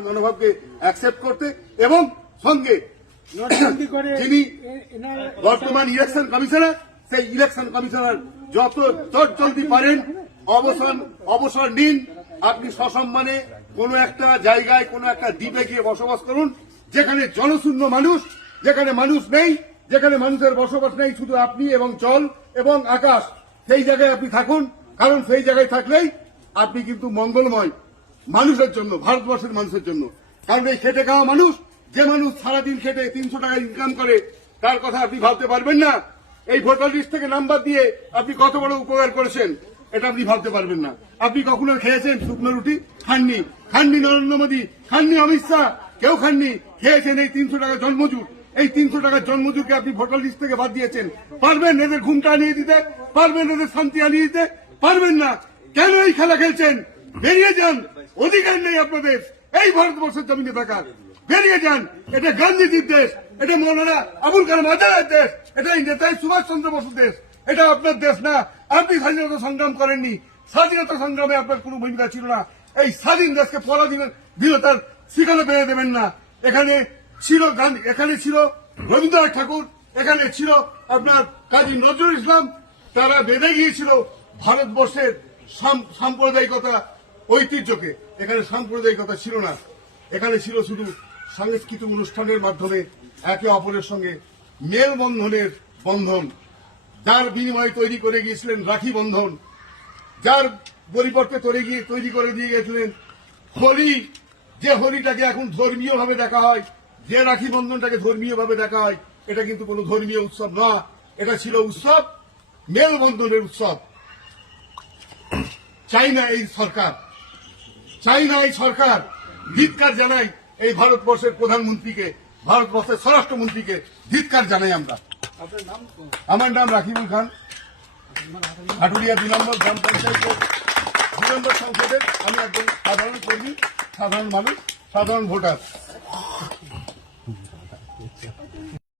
আপনার মনোভাবকে অ্যাকসেপ্ট করতে এবং সঙ্গে যিনি বর্তমান ইলেকশন কমিশনার সেই ইলেকশন কমিশনার যত জলদি পারেন অবসর নিন। আপনি সসম্মানে কোনো একটা জায়গায় কোনো একটা দ্বীপে গিয়ে বসবাস করুন, যেখানে জনশূন্য মানুষ, যেখানে মানুষ নেই, যেখানে মানুষের বসবাস নেই, শুধু আপনি এবং জল এবং আকাশ। সেই জায়গায় আপনি থাকুন, কারণ সেই জায়গায় থাকলেই আপনি কিন্তু মঙ্গলময় মানুষের জন্য, ভারতবর্ষের মানুষের জন্য। কারণ এই খেটে খাওয়া মানুষ, যে মানুষ সারাদিন খেটে 300 টাকা ইনকাম করে, তার কথা আপনি ভাবতে পারবেন না। এই ভোটার লিস্ট থেকে নাম্বার দিয়ে আপনি কত বড় উপকার করেছেন এটা আপনি ভাবতে পারবেন না। আপনি কখনো খেয়েছেন শুকনো রুটি? খাননি। খাননি নরেন্দ্র মোদী, খাননি অমিত শাহ, কেউ খাননি। খেয়েছেন এই 300 টাকা জন্মজুট। এই 300 টাকার জন্মজুটকে আপনি ভোটার লিস্ট থেকে বাদ দিয়েছেন। পারবেন এদের ঘুমটা আনিয়ে দিতে? পারবেন এদের শান্তি আনিয়ে দিতে? পারবেন না। কেন এই খেলা খেলছেন? বেরিয়ে যান, অধিকার নেই আপনাদের এই ভারতবর্ষের জমিনে থাকার। বেরিয়ে যান। এটা গান্ধীজির দেশ, এটা মৌলানা আবুল কালাম আজাদের দেশ, এটা নেতাজি সুভাষচন্দ্র বসুর দেশ। এটা আপনার দেশ না। আপনি স্বাধীনতা সংগ্রাম করেননি, স্বাধীনতা সংগ্রামে আপনার কোনো ভূমিকা ছিল না। এই স্বাধীন দেশকে পরাধীনতার শিকারে পেয়ে দেবেন না। এখানে ছিল গান্ধী, এখানে ছিল রবীন্দ্রনাথ ঠাকুর, এখানে ছিল আপনার কাজী নজরুল ইসলাম। তারা বেঁধে গিয়েছিল ভারতবর্ষের সাম্প্রদায়িকতা ঐতিহ্যকে। এখানে সাম্প্রদায়িকতা ছিল না, এখানে ছিল শুধু সাংস্কৃতিক অনুষ্ঠানের মাধ্যমে একে অপরের সঙ্গে মেলবন্ধনের বন্ধন, যার বিনিময়ে তৈরি করে গিয়েছিলেন রাখি বন্ধন, যার পরিবর্তে তৈরি করে দিয়ে গেছিলেন হোলি। যে হোলিটাকে এখন ধর্মীয় ভাবে দেখা হয়, যে রাখি বন্ধনটাকে ধর্মীয় ভাবে দেখা হয়, এটা কিন্তু কোনো ধর্মীয় উৎসব না। এটা ছিল উৎসব, মেলবন্ধনের উৎসব। চাই না এই সরকার, চাই না এই সরকার। ধিক্কার জানাই এই ভারতবর্ষের প্রধানমন্ত্রীকে, ভারতবর্ষের স্বরাষ্ট্রমন্ত্রীকে ধিক্কার জানাই আমরা। আমার নাম রাকিবুল খান, হাটুরিয়া 2 নম্বর গ্রাম পঞ্চায়েতের 2 নম্বর সংসদের আমি একজন সাধারণ কর্মী, সাধারণ মানুষ, সাধারণ ভোটার।